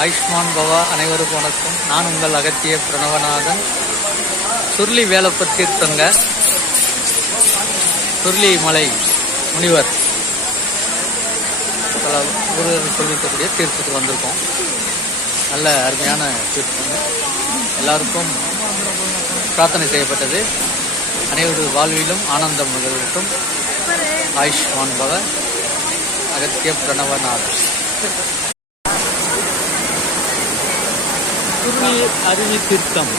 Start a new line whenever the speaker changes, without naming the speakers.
ஆயுஷ்மான் பவா அனைவருக்கும் வணக்கம். நான் உங்கள் அகத்திய பிரணவநாதன். சுருளி வேலப்ப தீர்த்தங்க சுருளி மலை முனிவர். பல ஊர்கள் சொல்லிக்கக்கூடிய தீர்த்தத்துக்கு வந்திருக்கோம். நல்ல அருமையான தீர்த்தம் எல்லாருக்கும் பிரார்த்தனை செய்யப்பட்டது. அனைவரது வாழ்விலும் ஆனந்தம் நிகழ்வட்டும் ஆயுஷ்மான் பவ. அகத்திய பிரணவநாதன் சுருளி அருவி தீர்த்தம்